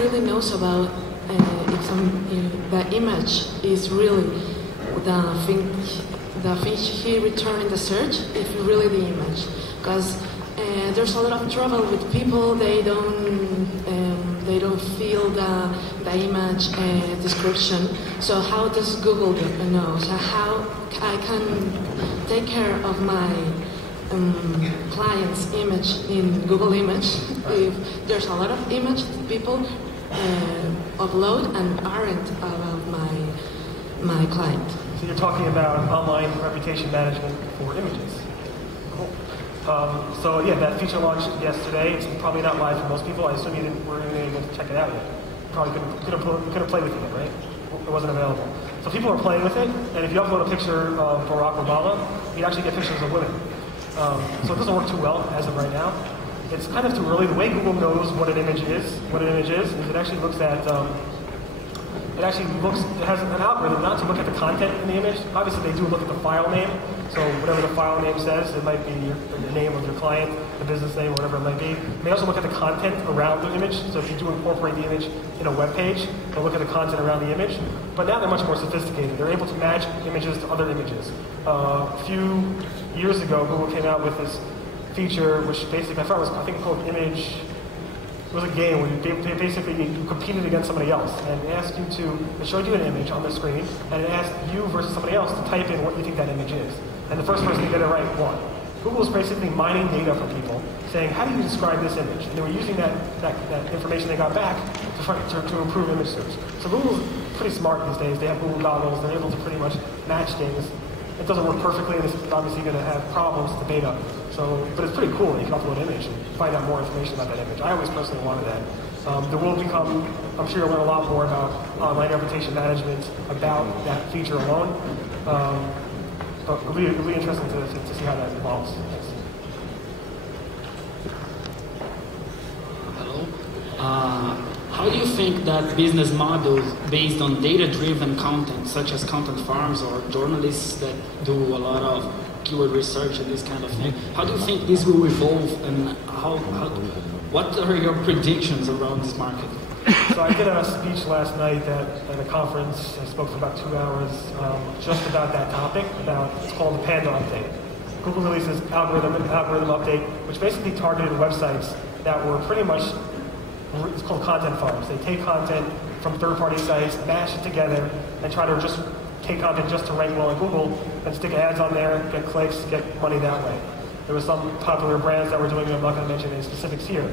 Really knows about if the image is really the thing he returned in the search, if really the image, because there's a lot of trouble with people. They don't feel the image description. So how does Google know? So how I can take care of my client's image in Google Image if there's a lot of image that people upload and aren't about my client. So you're talking about online reputation management for images. Cool. So yeah, that feature launched yesterday. It's probably not live for most people. I assume you weren't even able to check it out yet. Probably couldn't play with it yet, right? It wasn't available. So people are playing with it, and if you upload a picture of Barack Obama, you actually get pictures of women. So it doesn't work too well as of right now. It's kind of too early. The way Google knows what an image is it actually looks at, it has an algorithm not to look at the content in the image. Obviously they do look at the file name. So whatever the file name says, it might be the name of your client, the business name, whatever it might be. They also look at the content around the image. So if you do incorporate the image in a web page, they'll look at the content around the image. But now they're much more sophisticated. They're able to match images to other images. A few years ago, Google came out with this feature, which basically, I think it's called Image. It was a game where you basically competed against somebody else, and it asked you it showed you an image on the screen, and it asked you versus somebody else to type in what you think that image is. And the first person to get it right won. Google was basically mining data from people, saying, how do you describe this image? And they were using that information they got back to improve image search. So Google's pretty smart these days. They have Google goggles. They're able to pretty much match things. It doesn't work perfectly, and it's obviously going to have problems to beta. But it's pretty cool that you can upload an image and find out more information about that image. I always personally wanted that. There will become, I'm sure you'll learn a lot more about online reputation management about that feature alone. But it'll be interesting to see how that evolves. Hello. How do you think that business models based on data-driven content, such as content farms or journalists that do a lot of keyword research and this kind of thing, how do you think this will evolve, and what are your predictions around this market? So I did a speech last night at a conference. I spoke for about 2 hours just about that topic. It's called the Panda Update. Google releases algorithm update, which basically targeted websites that were pretty much, it's called content farms. They take content from third-party sites, mash it together, and try to just take content just to rank well in Google and stick ads on there, get clicks, get money that way. There were some popular brands that were doing it. I'm not going to mention any specifics here.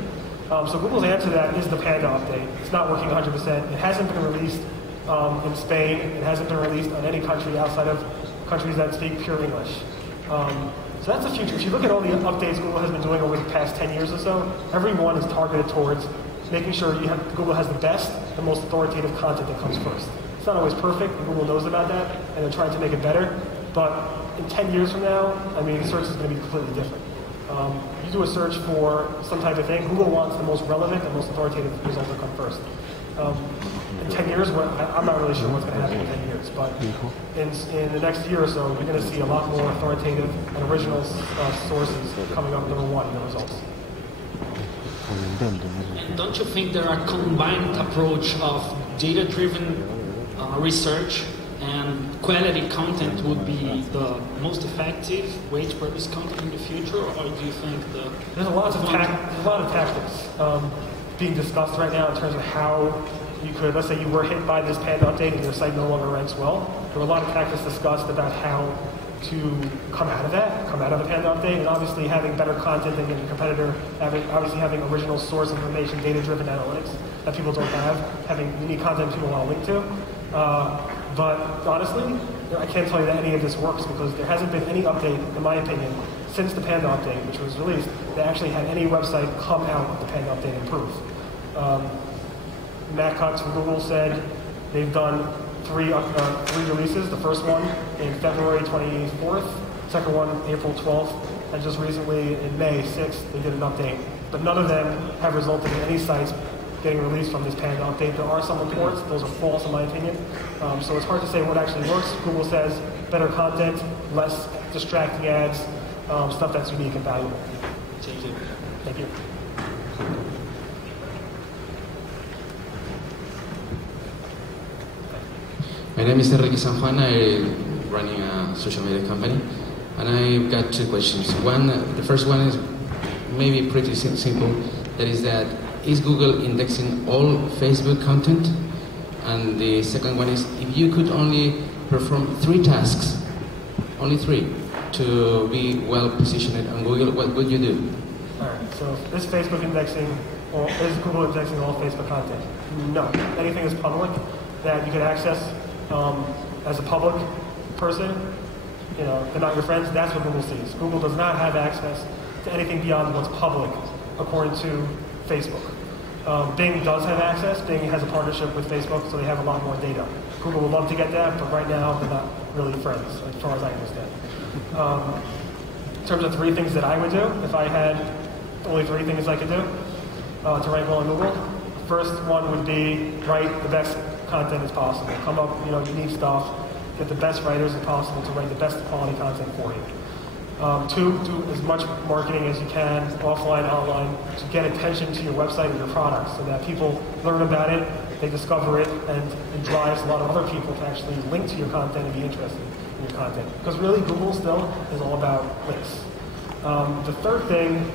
So Google's answer to that is the Panda Update. It's not working 100%. It hasn't been released in Spain. It hasn't been released on any country outside of countries that speak pure English. So that's the future. If you look at all the updates Google has been doing over the past 10 years or so, every one is targeted towards making sure Google has the best, the most authoritative content that comes first. It's not always perfect, and Google knows about that, and they're trying to make it better. But in 10 years from now, I mean, search is going to be completely different. You do a search for some type of thing, Google wants the most relevant and most authoritative results to come first. In 10 years, I'm not really sure what's going to happen in 10 years, but in the next year or so, you're going to see a lot more authoritative and original sources coming up, number one, in the results. And don't you think there are combined approach of data-driven research and quality content would be the most effective way to produce content in the future, or do you think there's a lot of tactics being discussed right now in terms of how you could, let's say you were hit by this Panda update and your site no longer ranks well. There were a lot of tactics discussed about how to come out of the Panda update, and obviously having better content than your competitor, obviously having original source information, data-driven analytics that people don't have, having unique content people want to link to. But honestly, I can't tell you that any of this works because there hasn't been any update, in my opinion, since the Panda update, which was released, that actually had any website come out with the Panda update improve. Matt Cox from Google said they've done three releases. The first one in February 24th, second one April 12th, and just recently in May 6th they did an update. But none of them have resulted in any sites getting released from this Panda update. There are some reports, those are false in my opinion. So it's hard to say what actually works. Google says better content, less distracting ads, stuff that's unique and valuable. Thank you. Thank you. My name is Enrique San Juan. I'm running a social media company, and I've got two questions. The first one is maybe pretty simple. That is Google indexing all Facebook content? And the second one is, if you could only perform 3 tasks, only 3, to be well positioned on Google, what would you do? All right. So is Facebook indexing, or is Google indexing all Facebook content? No. Anything is public that you can access as a public person, they're not your friends, that's what Google sees. Google does not have access to anything beyond what's public, according to Facebook. Bing does have access. Bing has a partnership with Facebook, so they have a lot more data. Google would love to get that, but right now they're not really friends, as far as I understand. In terms of 3 things that I would do, if I had only 3 things I could do to rank well on Google, the first one would be write the best content as possible. Come up, unique stuff, get the best writers as possible to write the best quality content for you. 2, do as much marketing as you can, offline, online, to get attention to your website and your products so that people learn about it, they discover it, and it drives a lot of other people to actually link to your content and be interested in your content. Because really, Google still is all about links. The third thing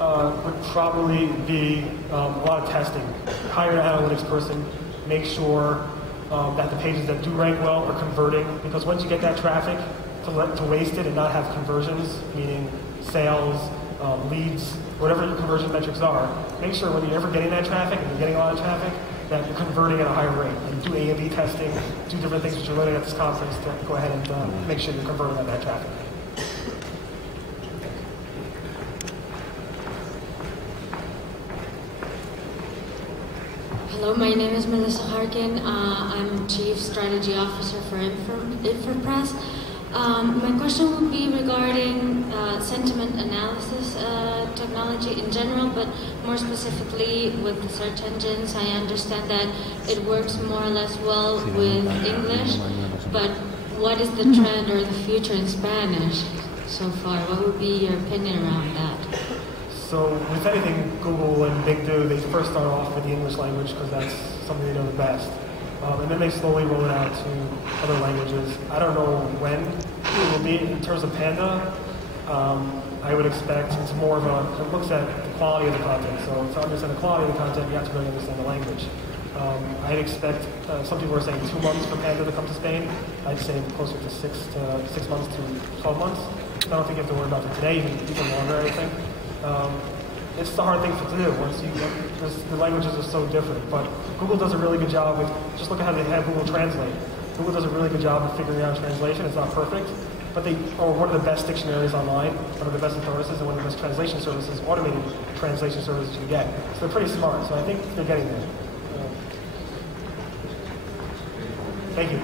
would probably be a lot of testing. Hire an analytics person, make sure that the pages that do rank well are converting, because once you get that traffic, to waste it and not have conversions, meaning sales, leads, whatever your conversion metrics are, make sure when you're ever getting that traffic and you're getting a lot of traffic, that you're converting at a higher rate. And do A/B testing, do different things that you're learning at this conference to go ahead and make sure you're converting on that traffic. Hello, my name is Melissa Harkin. I'm Chief Strategy Officer for InfoPress. My question would be regarding sentiment analysis technology in general, but more specifically with the search engines. I understand that it works more or less well with English, but what is the trend or the future in Spanish so far? What would be your opinion around that? So with anything Google and Bing do, they first start off with the English language because that's something they know the best. And then they slowly roll it out to other languages. I don't know when it will be. In terms of Panda, I would expect it's more of it looks at the quality of the content. So to understand the quality of the content, you have to really understand the language. I'd expect, some people are saying 2 months for Panda to come to Spain. I'd say closer to 6 months to 12 months. I don't think you have to worry about it today, even longer, I think. It's the hard thing to do once the languages are so different. But Google does a really good job with, just look at how they have Google Translate. Google does a really good job of figuring out translation. It's not perfect, but they are one of the best dictionaries online, one of the best authorities, and one of the best translation services, automated translation services you get. So they're pretty smart. So I think they're getting there. Thank you.